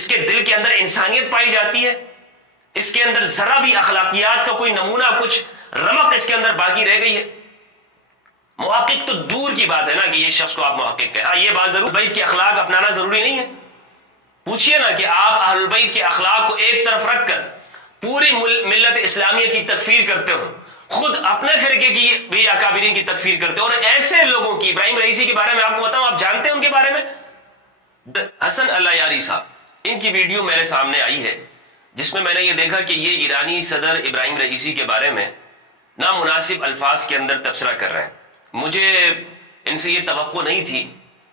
اس کے دل کے اندر انسانیت پائی جاتی ہے؟ اس کے اندر ذرا بھی اخلاقیات کا کوئی نمونہ، کچھ رمق اس کے اندر باقی رہ گئی ہے؟ محقق تو دور کی بات ہے نا کہ یہ شخص کو آپ محقق کہیں. ہاں یہ بات ضرور، بیت کے اخلاق اپنانا ضروری نہیں ہے. پوچھئے نا کہ آپ اہل بیت کے اخلاق کو ایک طرف رکھ کر پوری ملت اسلامیہ کی تکفیر کرتے ہو، خود اپنے فرقے کی بھی اکابرین کی تکفیر کرتے ہو، اور ایسے لوگوں کی، ابراہیم رئیسی کے بارے میں آپ کو بتاؤں، آپ جانتے ہیں ان کے بارے میں؟ حسن اللہ یاری صاحب، ان کی ویڈیو میرے سامنے آئی ہے جس میں نے یہ دیکھا کہ یہ ایرانی صدر ابراہیم رئیسی کے بارے میں نامناسب الفاظ کے اندر تبصرہ کر رہے ہیں. مجھے ان سے یہ توقع نہیں تھی،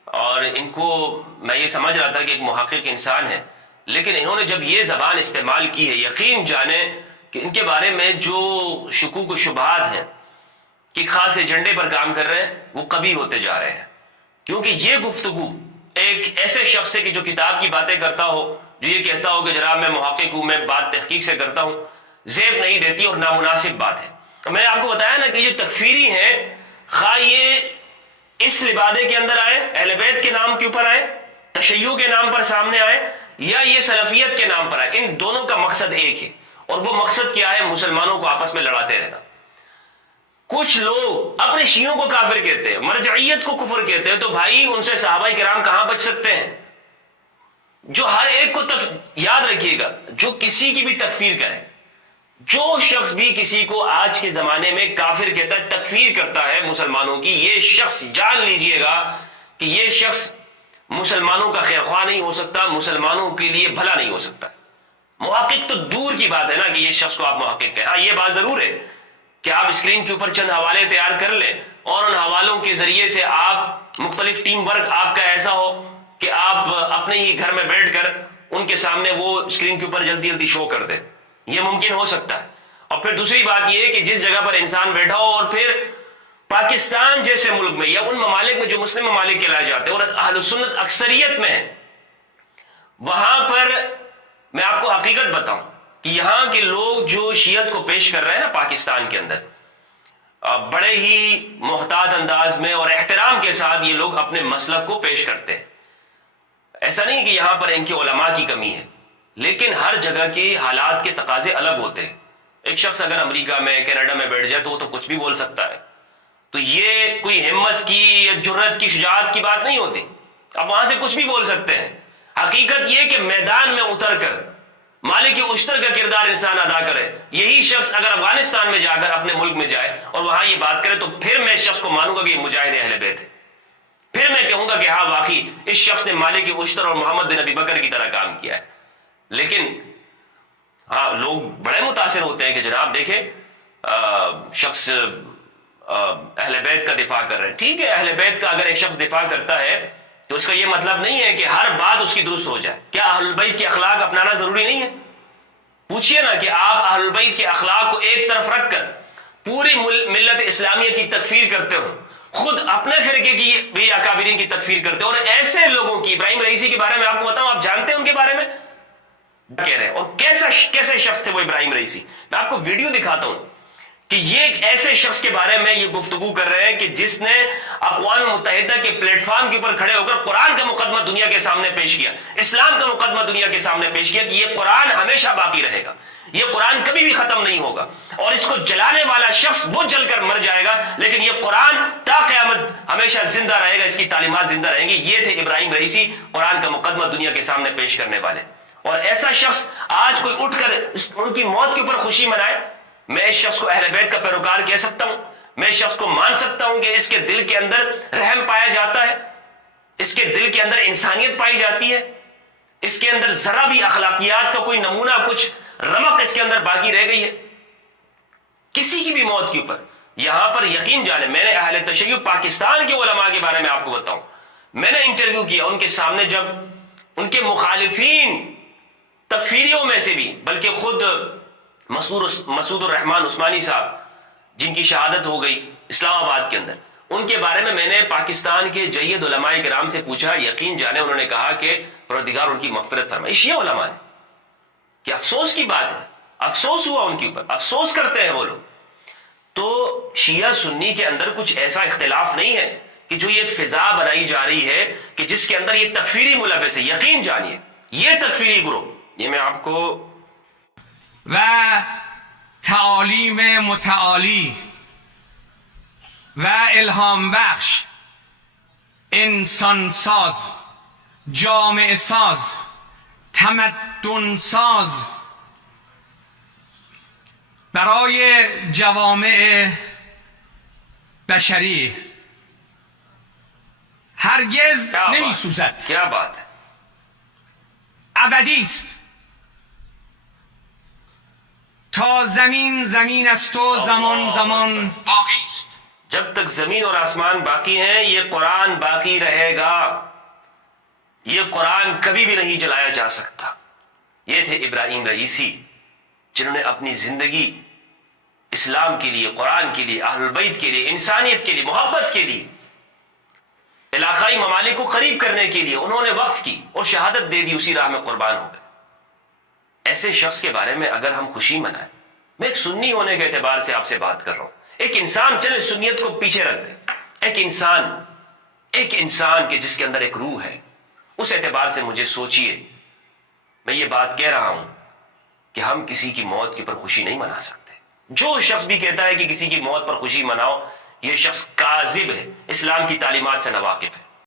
اور ان کو میں یہ سمجھ رہا تھا کہ ایک محقق انسان ہے، لیکن انہوں نے جب یہ زبان استعمال کی ہے، یقین جانیں کہ ان کے بارے میں جو شکوک و شبہات ہیں کہ خاص ایجنڈے پر کام کر رہے ہیں، وہ کبھی ہوتے جا رہے ہیں. کیونکہ یہ گفتگو ایک ایسے شخص سے کہ جو کتاب کی باتیں کرتا ہو، جو یہ کہتا ہو کہ جناب میں محقق ہوں، میں بات تحقیق سے کرتا ہوں، زیب نہیں دیتی اور نامناسب بات ہے. میں نے آپ کو بتایا نا کہ جو تکفیری ہیں، خواہ یہ اس لبادے کے اندر آئے، اہل بیت کے نام کے اوپر آئے، تشیع کے نام پر سامنے آئے، یا یہ سلفیت کے نام پر آئے، ان دونوں کا مقصد ایک ہے، اور وہ مقصد کیا ہے؟ مسلمانوں کو آپس میں لڑاتے رہنا. کچھ لوگ اپنے شیعوں کو کافر کہتے ہیں، مرجعیت کو کفر کہتے ہیں، تو بھائی ان سے صحابہ کرام کہاں بچ سکتے ہیں؟ جو ہر ایک کو یاد رکھیے گا، جو کسی کی بھی تکفیر کرے، جو شخص بھی کسی کو آج کے زمانے میں کافر کہتا ہے، تکفیر کرتا ہے مسلمانوں کی، یہ شخص جان لیجئے گا کہ یہ شخص مسلمانوں کا خیر خواہ نہیں ہو سکتا، مسلمانوں کے لیے بھلا نہیں ہو سکتا. محقق تو دور کی بات ہے نا کہ یہ شخص کو آپ محقق کہیں. ہاں یہ بات ضرور ہے کہ آپ اسکرین کے اوپر چند حوالے تیار کر لیں، اور ان حوالوں کے ذریعے سے آپ مختلف ٹیم ورک آپ کا ایسا ہو کہ آپ اپنے ہی گھر میں بیٹھ کر ان کے سامنے وہ اسکرین کے اوپر جلدی جلدی شو کر دیں. یہ ممکن ہو سکتا ہے. اور پھر دوسری بات یہ ہے کہ جس جگہ پر انسان بیٹھا ہو، اور پھر پاکستان جیسے ملک میں یا ان ممالک میں جو مسلم ممالک کہلائے جاتے ہیں اور اہل سنت اکثریت میں ہے، وہاں پر میں آپ کو حقیقت بتاؤں کہ یہاں کے لوگ جو شیعت کو پیش کر رہے ہیں نا پاکستان کے اندر، بڑے ہی محتاط انداز میں اور احترام کے ساتھ یہ لوگ اپنے مسلک کو پیش کرتے ہیں. ایسا نہیں کہ یہاں پر ان کے علماء کی کمی ہے، لیکن ہر جگہ کے حالات کے تقاضے الگ ہوتے ہیں. ایک شخص اگر امریکہ میں، کینیڈا میں بیٹھ جائے تو وہ تو کچھ بھی بول سکتا ہے. تو یہ کوئی ہمت کی یا جرأت کی، شجاعت کی بات نہیں ہوتی. اب وہاں سے کچھ بھی بول سکتے ہیں. حقیقت یہ کہ میدان میں اتر کر مالک اشتر کا کردار انسان ادا کرے. یہی شخص اگر افغانستان میں جا کر اپنے ملک میں جائے اور وہاں یہ بات کرے، تو پھر میں اس شخص کو مانوں گا کہ یہ مجاہد اہل بیت ہے. پھر میں کہوں گا کہ ہاں واقعی اس شخص نے مالک اشتر اور محمد بن ابی بکر کی طرح کام کیا ہے. لیکن ہاں لوگ بڑے متاثر ہوتے ہیں کہ جناب دیکھیں شخص اہل بیت کا دفاع کر رہے ہیں. ٹھیک ہے، اہل بیت کا اگر ایک شخص دفاع کرتا ہے تو اس کا یہ مطلب نہیں ہے کہ ہر بات اس کی درست ہو جائے. کیا اہل بیت کے اخلاق اپنانا ضروری نہیں ہے؟ پوچھئے نا کہ آپ اہل بیت کے اخلاق کو ایک طرف رکھ کر پوری ملت اسلامیہ کی تکفیر کرتے ہو، خود اپنے فرقے کی بھی اکابرین کی تکفیر کرتے ہو، اور ایسے لوگوں کی، ابراہیم رئیسی کے بارے میں آپ کو بتاؤں، آپ جانتے ہیں ان کے بارے میں کہہ رہے ہیں. اور کیسے شخص تھے وہ ابراہیم رئیسی؟ میں آپ کو ویڈیو دکھاتا ہوں کہ یہ ایک ایسے شخص کے بارے میں یہ گفتگو کر رہے ہیں کہ جس نے اقوام متحدہ کے پلیٹ فارم کے اوپر کھڑے ہو کر قرآن کا مقدمہ دنیا کے سامنے پیش کیا، اسلام کا مقدمہ دنیا کے سامنے پیش کیا کہ یہ قرآن ہمیشہ باقی رہے گا، یہ قرآن کبھی بھی ختم نہیں ہوگا، اور اس کو جلانے والا شخص وہ جل کر مر جائے گا، لیکن یہ قرآن تا قیامت ہمیشہ زندہ رہے گا، اس کی تعلیمات زندہ رہیں گی. یہ تھے ابراہیم رئیسی، قرآن کا مقدمہ دنیا کے سامنے پیش کرنے والے. اور ایسا شخص آج کوئی اٹھ کر ان کی موت کے اوپر خوشی منائے؟ میں اس شخص کو اہل بیت کا پیروکار کہہ سکتا ہوں؟ میں اس شخص کو مان سکتا ہوں کہ اس کے دل کے اندر رحم پایا جاتا ہے، اس کے دل کے اندر انسانیت پائی جاتی ہے، اس کے اندر ذرا بھی اخلاقیات کا کوئی نمونہ، کچھ رمق اس کے اندر باقی رہ گئی ہے؟ کسی کی بھی موت کے اوپر یہاں پر یقین جانے، میں نے اہل تشیع پاکستان کے علماء کے بارے میں آپ کو بتاؤں، میں نے انٹرویو کیا ان کے سامنے، جب ان کے مخالفین تکفیریوں میں سے بھی، بلکہ خود مسعود الرحمان عثمانی صاحب جن کی شہادت ہو گئی اسلام آباد کے اندر، ان کے بارے میں نے پاکستان کے جید علماء کرام سے پوچھا. یقین جانے انہوں نے کہا کہ پروردگار ان کی مغفرت فرمائے. شیعہ علماء نے، کہ افسوس کی بات ہے، افسوس ہوا ان کے اوپر، افسوس کرتے ہیں وہ لوگ. تو شیعہ سنی کے اندر کچھ ایسا اختلاف نہیں ہے کہ جو یہ ایک فضا بنائی جا رہی ہے کہ جس کے اندر یہ تکفیری ملوث ہے. یقین جانیے یہ تکفیری گروہ، یہ میں آپ کو و تعالیم متعالی و الهام بخش، انسان ساز، جامعه ساز، تمدن ساز برای جوامع بشری هرگز نمی سوزد، کیا بات ہے، ابدی است. تا زمین زمین است و زمان زمان باقی است. جب تک زمین اور آسمان باقی ہیں یہ قرآن باقی رہے گا، یہ قرآن کبھی بھی نہیں جلایا جا سکتا. یہ تھے ابراہیم رئیسی، جنہوں نے اپنی زندگی اسلام کے لیے، قرآن کے لیے، اہل البیت کے لیے، انسانیت کے لیے، محبت کے لیے، علاقائی ممالک کو قریب کرنے کے لیے انہوں نے وقف کی اور شہادت دے دی، اسی راہ میں قربان ہو گئے. ایسے شخص کے بارے میں اگر ہم خوشی منائیں، میں ایک سنی ہونے کے اعتبار سے آپ سے بات کر رہا ہوں، ایک انسان، چلے سنیت کو پیچھے رکھ دیں، ایک انسان کے جس کے اندر ایک روح ہے، اس اعتبار سے مجھے سوچئے، میں یہ بات کہہ رہا ہوں کہ ہم کسی کی موت کے پر خوشی نہیں منا سکتے. جو شخص بھی کہتا ہے کہ کسی کی موت پر خوشی مناؤ، یہ شخص کاذب ہے، اسلام کی تعلیمات سے ناواقف ہے.